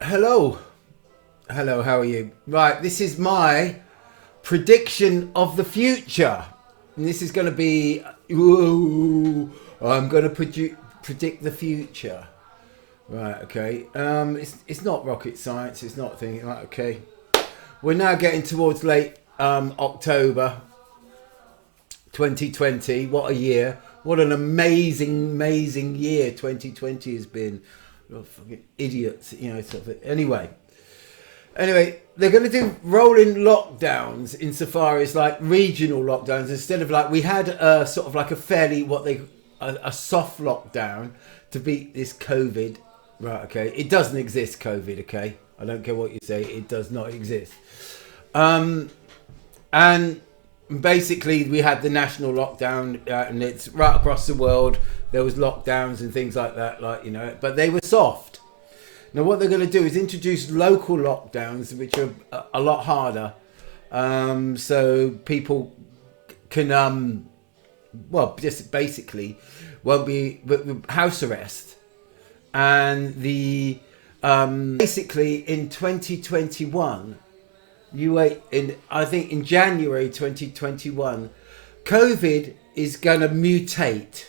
Hello. Hello, how are you? Right, this is my prediction of the future. And this is going to be. Ooh, I'm going to predict the future. Right, okay. It's not rocket science. It's not thinking. Right, okay. We're now getting towards late October 2020. What a year. What an amazing year 2020 has been. Oh, fucking idiots, sort of. Anyway, they're going to do rolling lockdowns insofar as like regional lockdowns instead of like we had a sort of like a fairly a soft lockdown to beat this COVID. Right, okay. It doesn't exist, COVID, okay? I don't care what you say, it does not exist. And basically we had the national lockdown, and it's right across the world. There was lockdowns and things like that, but they were soft. Now what they're going to do is introduce local lockdowns, which are a lot harder, so people can just basically won't be house arrest. And the basically in 2021, I think in January 2021, COVID is going to mutate.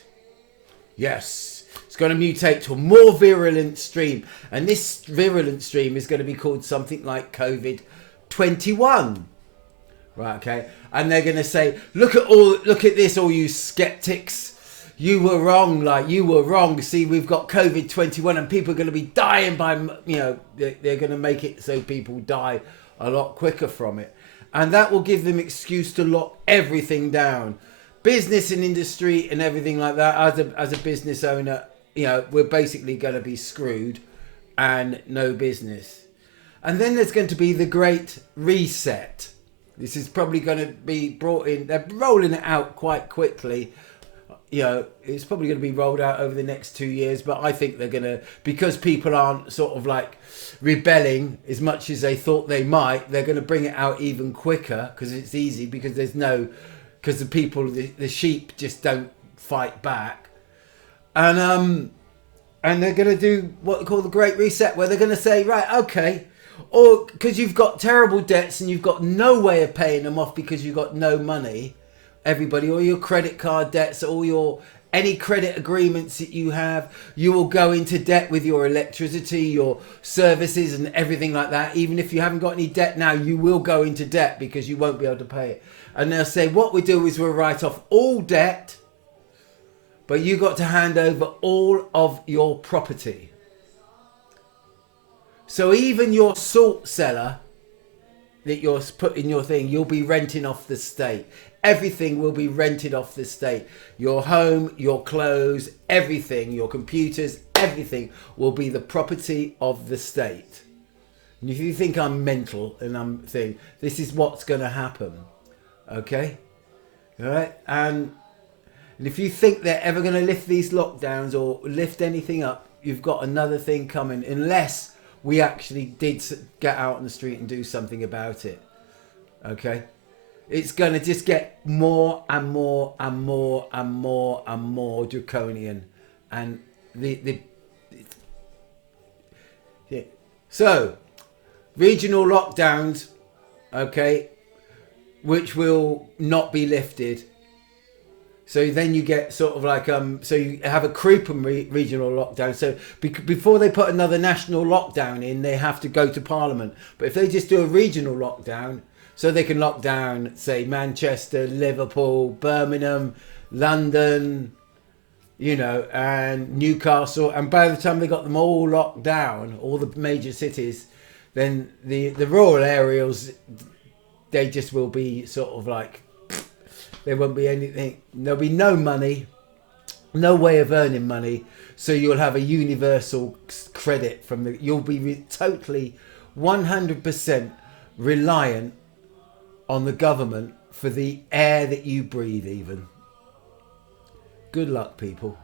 Yes, it's going to mutate to a more virulent stream, and this virulent stream is going to be called something like COVID 21. Right, okay, and they're going to say, look at this, all you skeptics. You were wrong. See, we've got COVID 21, and people are going to be dying by, they're going to make it so people die a lot quicker from it, and that will give them excuse to lock everything down. Business and industry and everything like that. As a business owner, we're basically going to be screwed and no business. And then there's going to be the Great Reset. This is probably going to be brought in. They're rolling it out quite quickly. It's probably going to be rolled out over the next 2 years, but I think they're going to, because people aren't sort of like rebelling as much as they thought they might, they're going to bring it out even quicker because it's easy, because because the people, the sheep just don't fight back. And they're going to do what they call the Great Reset, where they're going to say, right, okay, or because you've got terrible debts and you've got no way of paying them off because you've got no money, everybody, all your credit card debts, any credit agreements that you have, you will go into debt with your electricity, your services and everything like that. Even if you haven't got any debt now, you will go into debt because you won't be able to pay it. And they'll say, what we do is we'll write off all debt, but you got to hand over all of your property. So even your salt cellar that you're put in your thing, you'll be renting off the state. Everything will be rented off the state. Your home, your clothes, everything, your computers, everything will be the property of the state. And if you think I'm mental and I'm saying, this is what's going to happen. Okay? All right? And if you think they're ever going to lift these lockdowns or lift anything up, you've got another thing coming, unless we actually did get out on the street and do something about it. Okay? It's going to just get more and more and more and more and more draconian. And yeah. So, regional lockdowns, okay, which will not be lifted. So then you get sort of like, so you have a creeping regional lockdown. So before they put another national lockdown in, they have to go to Parliament. But if they just do a regional lockdown, so they can lock down, say, Manchester, Liverpool, Birmingham, London, and Newcastle. And by the time they got them all locked down, all the major cities, then the rural areas, they just will be sort of like, there won't be anything. There'll be no money, no way of earning money. So you'll have a universal credit you'll be totally 100% reliant on the government for the air that you breathe even. Good luck, people.